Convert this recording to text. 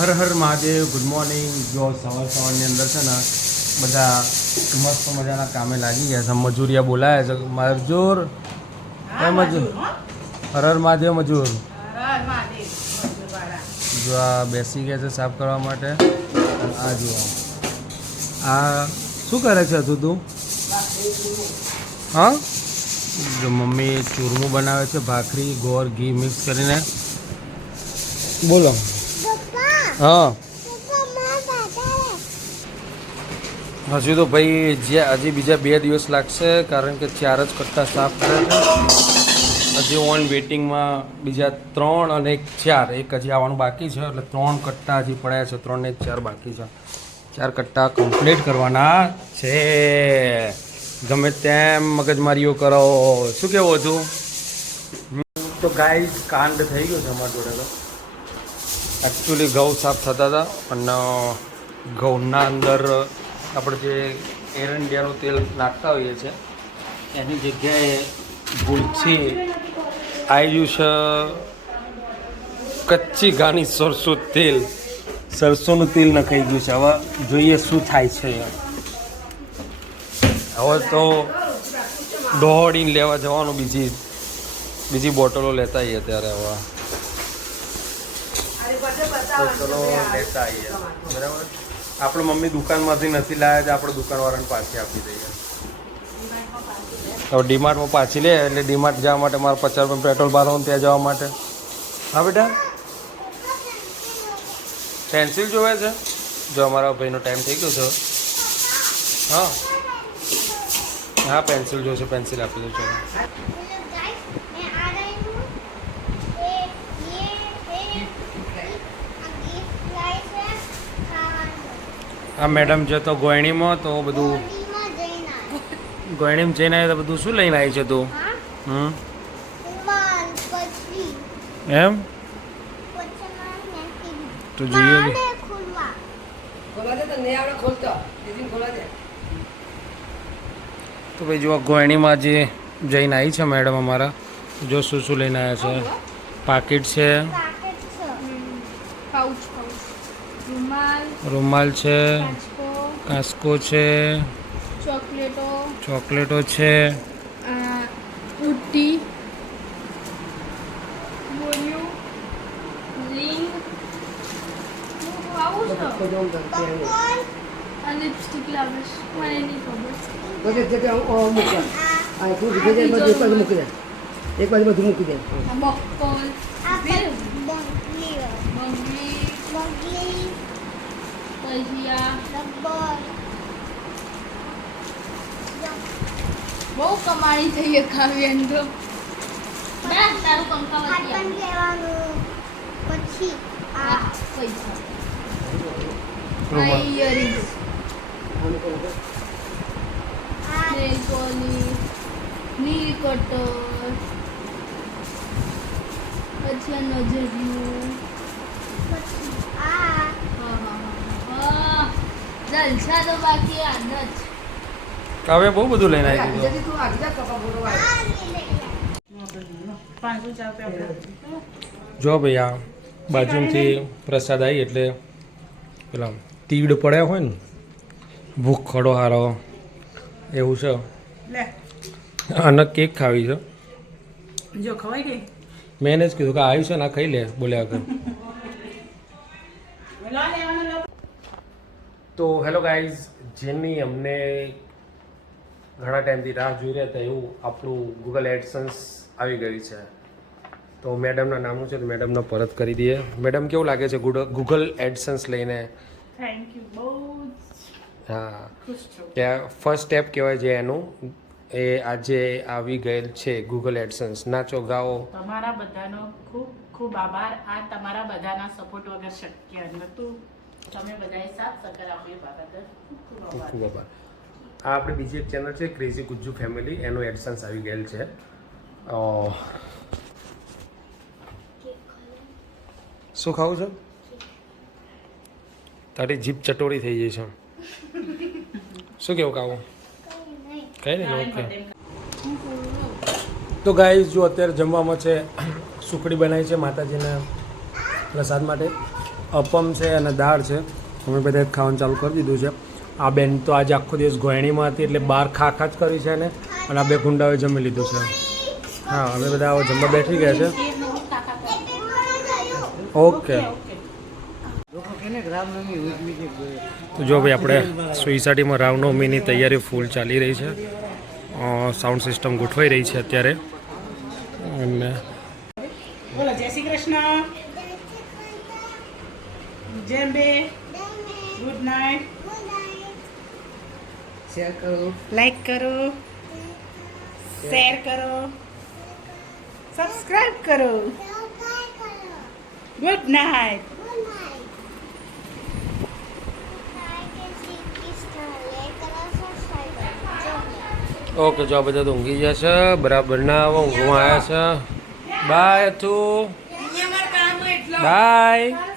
હર હર Mahadev. Good morning. જો સવારની અંદર છે ને બધા મસ્ત મજાના કામે લાગી ગયા છે. મજૂરિયા બોલાયા છે. મજૂર એ મજૂર હર હર મહાદેવ મજૂર. જો આ બેસી ગયા છે સાફ કરવા માટે. આ જુઓ આ શું કરે છે તું? હા, જો મમ્મી ચૂરમું બનાવે છે, ભાખરી ગોળ ઘી મિક્સ કરીને. બોલો. હા, હજુ તો ભાઈ હજી બીજા 2 દિવસ લાગશે, કારણ કે 4 જ કટ્ટા સાફ કરે છે. હજી ઓન વેટિંગમાં બીજા 3 અને 1 4 એક હજી આવવાનું બાકી છે, એટલે 3 કટ્ટા હજી પડ્યા છે. 3 ને 1 4 બાકી છે. 4 કટ્ટા કમ્પ્લીટ કરવાના છે. ગમે તેમ મગજમારીઓ કરો. શું કેવું હતું? તો ગાઈસ કાંડ થઈ ગયો છે અમારા જોડે. તો એકચ્યુઅલી ઘઉં સાફ થતા હતા, અને ઘઉંના અંદર આપણે જે એરંડિયાનું તેલ નાખતા હોઈએ છીએ એની જગ્યાએ ભૂલથી આવી ગયું છે કચ્ચી ઘાની સરસોનું તેલ નખાઈ ગયું છે. હવે જોઈએ શું થાય છે. હવે તો દોડીને લેવા જવાનું, બીજી બોટલો લેતા આવીએ. ત્યારે હવે ચલો લેતા આવીએ. બરાબર. આપણે મમ્મી દુકાનમાંથી નથી લાવ્યા છે, આપણે દુકાનવાળાને પાછી આપી દઈએ. હવે ડીમાર્ટમાં પાછી લે, એટલે ડીમાર્ટ જવા માટે મારે 50 રૂપિયા પેટ્રોલ ભરવાનું ત્યાં જવા માટે. હા બેટા, પેન્સિલ જોવે છે? જો અમારા ભાઈનો ટાઈમ થઈ ગયો છે. હા હા, પેન્સિલ જોશે, પેન્સિલ આપી દો. ચલો હા મેડમ છે તો ગોયણીમાં, તો બધું ગોયણીમાં જઈને આવ્યો. તો બધું શું લઈને આવી છે તું? એમ તો જોઈએ. તો ભાઈ જો ગોયણીમાં જે જઈને આવી છે મેડમ અમારા, જો શું શું લઈને આવ્યા છે. પાકીટ છે, રૂમાલ છે, કાસ્કો છે, ચોકલેટો છે, લિપસ્ટિક લાવે મને નહીં ખબર. એક બાજુ બધું મૂકી દે. બક્કલ, બહુ કમાણી થઈ ખાવી એમ તો. તારું પંખા પછી પૈસા ઇયરિંગ્સ, નેલ પોલિશ, નીલ કટર, પછી આ નજરિયું, જલસા તો બાકી આજ જ. હવે બહુ બધું લઈને આવી દીધું. જો ભાઈ આ બાજુથી પ્રસાદ આવી, એટલે પેલા તીડ પડ્યા હોય ને, ભૂખ ખડો હારો એવું છે. અને કેક ખાવી છે. જો ખવાઈ ગઈ. મેં એને જ કીધું કે આવ્યું છે ને આ ખાઈ લે, બોલ્યા વગર. તો હેલો ગાઈઝ, જેની અમને ઘણા ટાઈમથી રાહ જોઈ રહ્યા હતા એવું આપણું ગૂગલ એડસન્સ આવી ગયું છે. તો મેડમના નામનું છે, તો મેડમને પરત કરી દઈએ. મેડમ કેવું લાગે છે ગૂગલ એડસન્સ લઈને? થેન્ક યુ, બહુ હા, ખુશ છું. ત્યાં ફર્સ્ટ સ્ટેપ કહેવાય છે એનું, એ આજે આવી ગયેલ છે ગૂગલ એડસન્સ. નાચો ગાઓ. તમારા બધાનો ખૂબ ખૂબ આભાર. આ તમારા બધાના સપોર્ટ વગર શક્ય નહોતું. તમે બધાએ સાથ સહકાર આપ્યો એ બાબત ખૂબ ખૂબ આભાર. ખૂબ આભાર. આ આપણી બીજી એક ચેનલ છે ક્રેઝી ગુજ્જુ ફેમિલી, એનું એડસન્સ આવી ગયેલ છે. શું ખાવું છે? તારી જીભ ચટોરી થઈ જાય છે. શું કેવું ખાવું? કઈ નહીં. ઓકે. તો ગાઈઝ જો અત્યારે જમવામાં છે સુખડી બનાવી છે માતાજીના પ્રસાદ માટે. અપમ છે અને દાળ છે. અમે બધા ખાવાનું ચાલુ કરી દીધું છે. આ બેન તો આજે આખો દિવસ ગોયણીમાં હતી એટલે બહાર ખા જ કરી છે ને. અને આ બે ગુંડાઓએ જમી લીધું છે. હા અમે બધા આવો જમવા બેઠી ગયા છે. ઓકે તો જો ભાઈ આપણે સોસાયટીમાં રામનવમીની તૈયારી ફૂલ ચાલી રહી છે. સાઉન્ડ સિસ્ટમ ગોઠવાઈ રહી છે અત્યારે. અને બોલો જય શ્રી કૃષ્ણ, જય બે, ગુડ નાઇટ. શેર કરો, લાઈક કરો, શેર કરો, સબસ્ક્રાઇબ કરો. Good night. ઓકે જો આ બધા તો ઊંઘી ગયા છે. બરાબર ના ઊંઘમાં આવ્યા છે. બાય તું બાય.